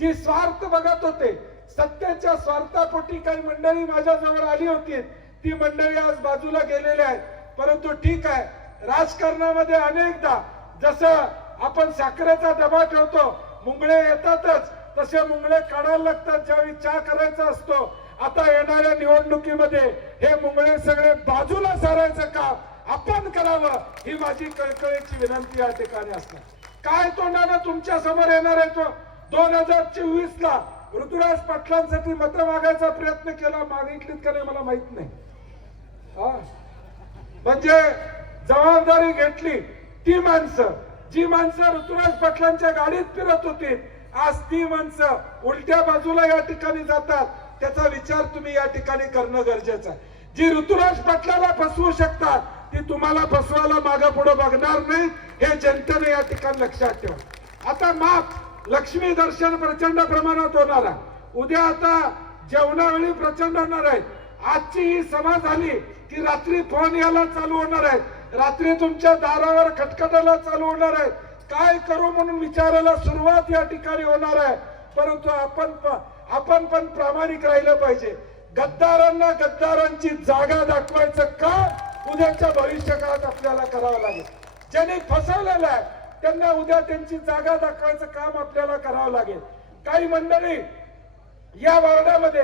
जी स्वार्थ बघत होते सत्याच्या स्वार्थापोटी काही मंडळी जवळ आली होती ती मंडळी आज बाजूला गेलेली आहेत परंतु ठीक आहे राजकारणामध्ये अनेकदा जसं आपण साखरेचा दबा ठेवतो मुंगळे येतातच तसे मुंगळे काढायला लागतात ज्यावेळी चा करायचा असतो आता येणाऱ्या निवडणुकीमध्ये हे मुंगळे सगळे बाजूला सारायचं काम आपण करावं ही माझी कळकळीची विनंती या ठिकाणी असणार काय तोंडानं तुमच्या समोर येणार आहे तो दोन हजार चोवीस ला ऋतुराज पाटलांसाठी मत मागायचा प्रयत्न केला मागितलीत का नाही मला माहित नाही म्हणजे जबाबदारी घेतली ती माणसं जी माणसं ऋतुराज पाटलांच्या गाडीत फिरत होती आज ती माणसं उलट्या बाजूला या ठिकाणी जातात त्याचा विचार तुम्ही या ठिकाणी करणं गरजेचं आहे जी ऋतुराज पाटलाला फसवू शकतात ती तुम्हाला फसवायला मागे पुढे बघणार नाही हे जनतेने या ठिकाणी लक्षात ठेवा आता माफ लक्ष्मी दर्शन प्रचंड प्रमाणात होणार आहे उद्या आता जेवणावेळी प्रचंड होणार आहे आजची ही सभा झाली की रात्री फोन यायला चालू होणार आहे रात्री तुमच्या दारावर खटखटायला चालू होणार आहे काय करू म्हणून विचारायला सुरुवात या ठिकाणी होणार आहे परंतु आपण आपण पण प्रामाणिक राहिलं पाहिजे गद्दारांना गद्दारांची जागा दाखवायचं का उद्याच्या भविष्यकाळात आपल्याला करावं लागेल ज्यांनी फसवलेलं आहे त्यांना उद्या त्यांची जागा दाखवायचं काम आपल्याला करावं लागेल काही मंडळी या वार्डामध्ये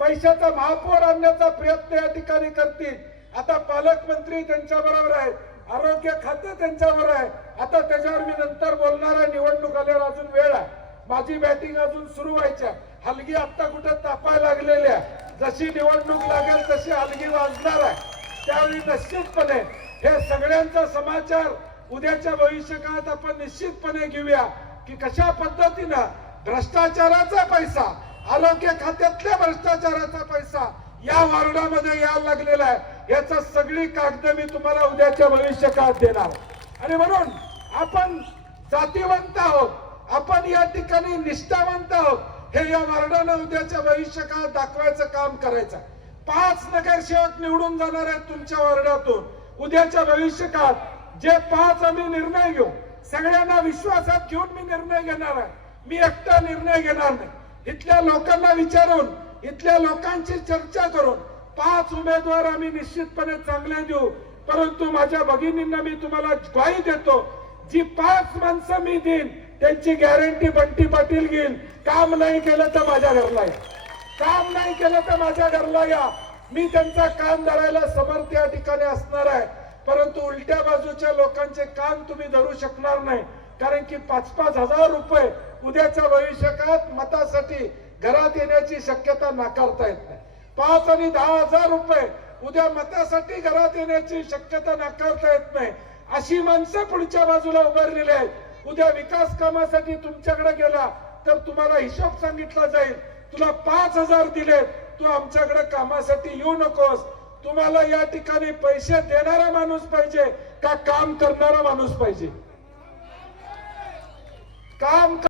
पैशाचा महापौर आणण्याचा प्रयत्न या ठिकाणी करतील आता पालकमंत्री त्यांच्याबरोबर बरोबर आहेत आरोग्य खातं त्यांच्यावर आहे आता त्याच्यावर मी नंतर बोलणार आहे निवडणूक आल्यावर अजून वेळ आहे माझी बॅटिंग अजून सुरू व्हायच्या हलगी आता कुठे तापाय लागलेल्या जशी निवडणूक लागेल तशी हलगी वाजणार आहे त्यावेळी निश्चितपणे हे सगळ्यांचा समाचार उद्याच्या काळात आपण निश्चितपणे घेऊया की कशा पद्धतीनं भ्रष्टाचाराचा पैसा आरोग्य खात्यातल्या भ्रष्टाचाराचा पैसा या वॉर्डामध्ये यायला लागलेला आहे याचा सगळी कागद मी तुम्हाला उद्याच्या काळात देणार आणि म्हणून आपण जातीवंत आहोत आपण या ठिकाणी निष्ठावंत आहोत हे या वॉर्डानं उद्याच्या काळात दाखवायचं काम करायचं पाच नगरसेवक निवडून जाणार आहेत तुमच्या वॉर्डातून उद्याच्या काळात जे पाच आम्ही निर्णय घेऊ सगळ्यांना विश्वासात घेऊन मी निर्णय घेणार आहे मी एकटा निर्णय घेणार नाही इथल्या लोकांना विचारून इथल्या लोकांची चर्चा करून पाच उमेदवार आम्ही निश्चितपणे चांगले देऊ परंतु माझ्या भगिनींना मी तुम्हाला ग्वाही देतो जी पाच माणसं मी देईन त्यांची गॅरंटी बंटी पाटील घेईन काम नाही केलं तर माझ्या घरला या काम नाही केलं तर माझ्या घरला या मी त्यांचा काम धरायला समर्थ या ठिकाणी असणार आहे परंतु उलट्या बाजूच्या लोकांचे कान तुम्ही धरू शकणार नाही कारण की पाच पाच हजार रुपये उद्याच्या भविष्यकात मतासाठी घरात येण्याची शक्यता नाकारता येत नाही पाच आणि दहा हजार रुपये उद्या मतासाठी घरात येण्याची शक्यता नाकारता येत नाही अशी माणसं पुढच्या बाजूला उभारलेली आहेत उद्या विकास कामासाठी तुमच्याकडे गेला तर तुम्हाला हिशोब सांगितला जाईल तुला पाच हजार दिले तू आमच्याकडे कामासाठी येऊ नकोस तुम्हाला या ठिकाणी पैसे देणारा माणूस पाहिजे का काम करणारा माणूस पाहिजे काम